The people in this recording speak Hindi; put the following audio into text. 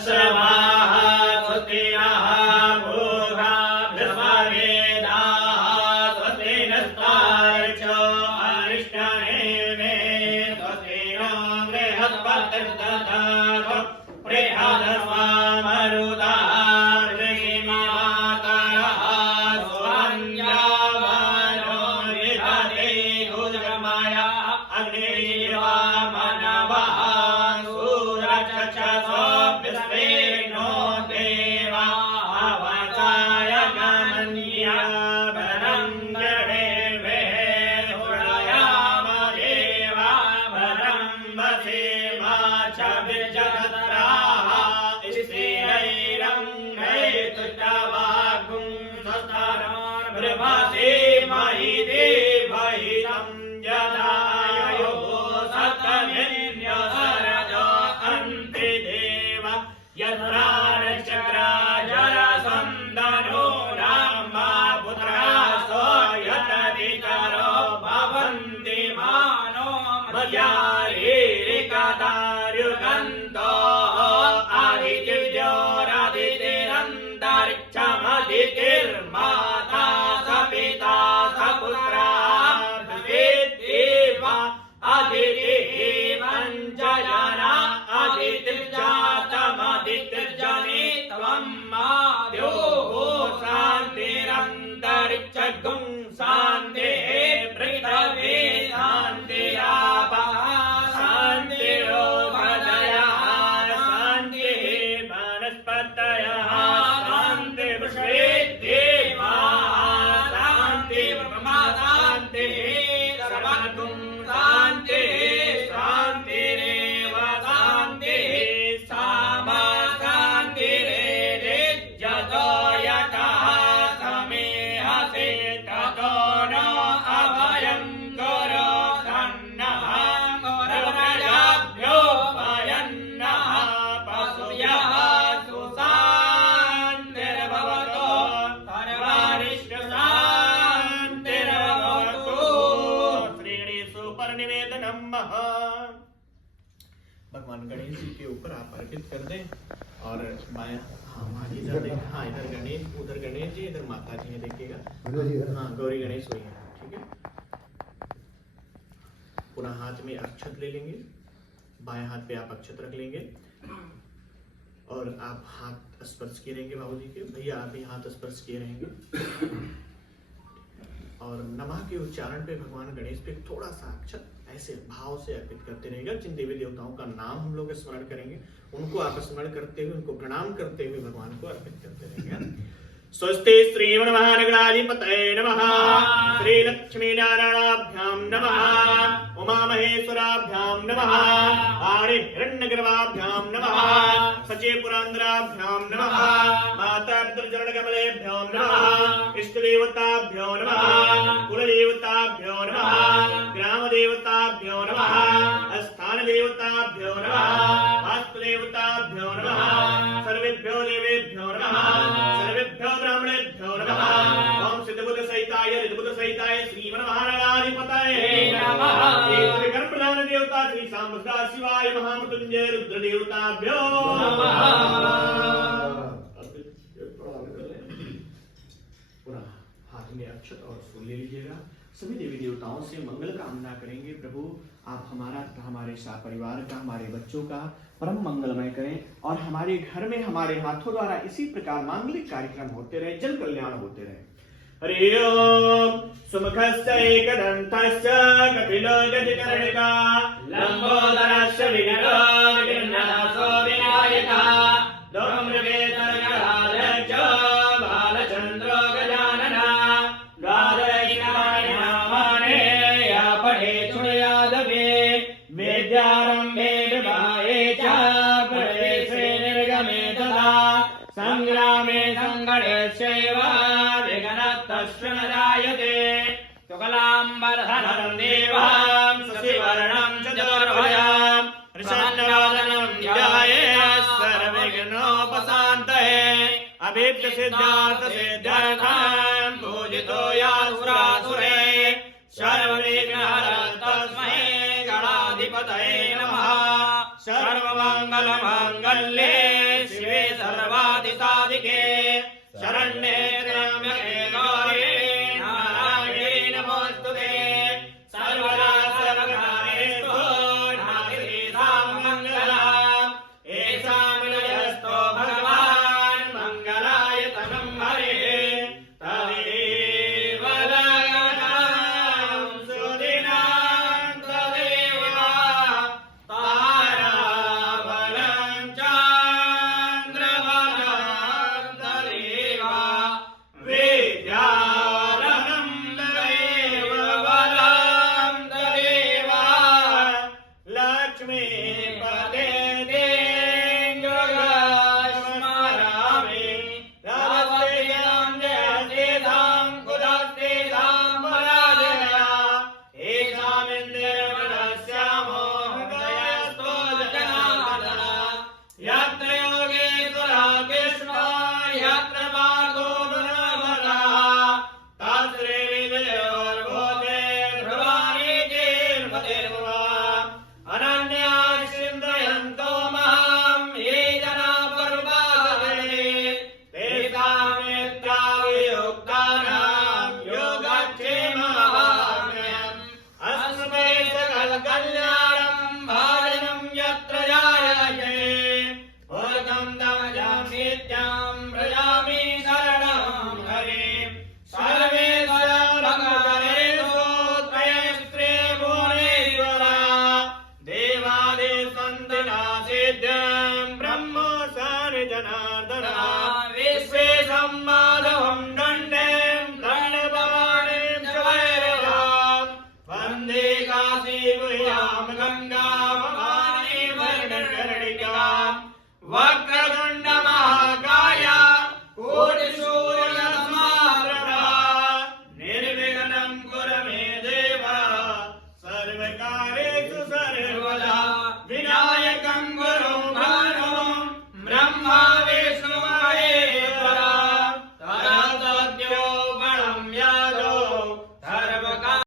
स्वाहा स्वस्ति नः पूर्वा ब्रह्मवेदाः स्वस्ति नस्तार्क्ष्यो अरिष्टनेमे स्वस्ति नो बृहस्पतिर्दधातु बृहदस्वामरुता माता सपिता सपुत्रा देवा अदितिर्वञ्जना अदितिर्जातमदितिर्जने त्वं माद्यो शान्तिरन्तरिक्षगुं शान्तिः पृथिवी शान्तिरापः शान्तिरोगजयः शान्तिः वनस्पतयः भगवान गणेश जी के ऊपर आप अर्पित कर दें और बाएं इधर देखें। हाँ इधर गणेश, उधर गणेश जी, इधर माता जी है, देखिएगा। हाँ गौरी गणेश वही है, ठीक है। पुनः हाथ में अक्षत ले लेंगे, बाएं हाथ पे आप अक्षत रख लेंगे और आप हाथ स्पर्श किए रहेंगे बाबू जी के। भैया आप भी हाथ स्पर्श किए रहेंगे और नमः के उच्चारण पे भगवान गणेश पे थोड़ा सा अक्षत ऐसे भाव से अर्पित करते रहेगा। जिन देवी देवताओं का नाम हम लोग स्मरण करेंगे उनको आप स्मरण करते हुए, उनको प्रणाम करते हुए भगवान को अर्पित करते रहेंगे। स्वस्ति श्रीमन्महानगणाधिपतये नमः, श्री लक्ष्मी नारायणाभ्यां नमः, उमा महेश्वराभ्यां नमः, वाणी हिरण्यगर्भाभ्यां नमः, सचे पुरांद्राभ्यां नमः, माता पितृचरणकमलेभ्यो नमः, इष्टदेवताभ्यो नमः, कुलदेवताभ्यो नमः, ग्रामदेवताभ्यो नमः, स्थानदेवताभ्यो नमः, वास्तुदेवताभ्यो नमः, सर्वेभ्यो देवेभ्यो नमः, सर्वेभ्यो ब्राह्मणेभ्यो नमः। ओम सिद्धबुद्ध सहिताय ऋतुबुद्ध श्रीमन्महानगणाधिपतये नमः। विघ्न प्रधान देवता श्री सांब सदा शिवाय महामृत्युंजय रुद्र देवताभ्यो नमः। पुनः हाथ में अक्षत और फूल ले लीजिएगा। सभी देवी देवताओं से मंगल कामना करेंगे। प्रभु आप हमारा तथा हमारे साथ परिवार का, हमारे बच्चों का परम मंगलमय करें और हमारे घर में हमारे हाथों द्वारा इसी प्रकार मांगलिक कार्यक्रम होते रहे, जन कल्याण होते रहे। हरि ओम। सुमुखस्य एकदन्तस्य कपिलो गजकर्णिका लंबोदरस्य विघ्नो विघ्ननाशो विनायकः धूम्रकेतुर्गणाध्यक्ष बालचन्द्रो गजाननः द्वादशनामानि या पठेत् शृणुयादपि विद्यारम्भे विवाहे च प्रवेशे निर्गमे तथा संग्रामे सङ्कटेष्वैव विघ्नस्तस्य न जायते। शुक्लाम्बरधरं देवां शशिवर्णं चतुर्भुजां प्रसन्नवदनं ध्यायेत् सर्वविघ्नोपशान्तये। अभीष्टसिद्धार्थसिद्ध्यर्थं पूजितो यासुरासुरे सर्वविघ्नहरं तस्मै गणाधिपतये नमः। सर्वमङ्गलमाङ्गल्ये साधिके शरण्ये त्र्यम्बके गौरी नारायणे नमोस्तुते सर्वदा सर्वकार्येषु नास्ति मङ्गलम् येषां विजयस्तो भगवान् मङ्गलायतनं हरिः तदेव लग्नं सुदिनं तदेव ताराबलं चन्द्रबलं तदेव विद्याधनं तदेव बलं तदेव लक्ष्मीपदे स्मरामि रवस्तेषां जयस्तेषां कुलस्तेषां पराजया येषामिन्द्रियवनश्यामो हृदयस्थो जनार्दन यत्र योगेश्वरः कृष्णो यत्र पार्थो धर्मरः तत्र विजयोर्भूते ध्रुवाणि चेर्मदेव अनन्याः चिन्तयन्तो मां ये जना पर्वते तेषामित्याभियुक्तानां योगक्षेममाहात्म्यम् अस्मै सकलकल्याणं भाजनं यत्र जायते भूतं दमजं नित्यं व्रजामि शरणं हरिं सर्वे भगवतेषु त्रयस्त्रे भुवनेश्वरा देवादिसन्तना सिद्धं ब्रह्मोऽसारि जनार्दना विश्वेशं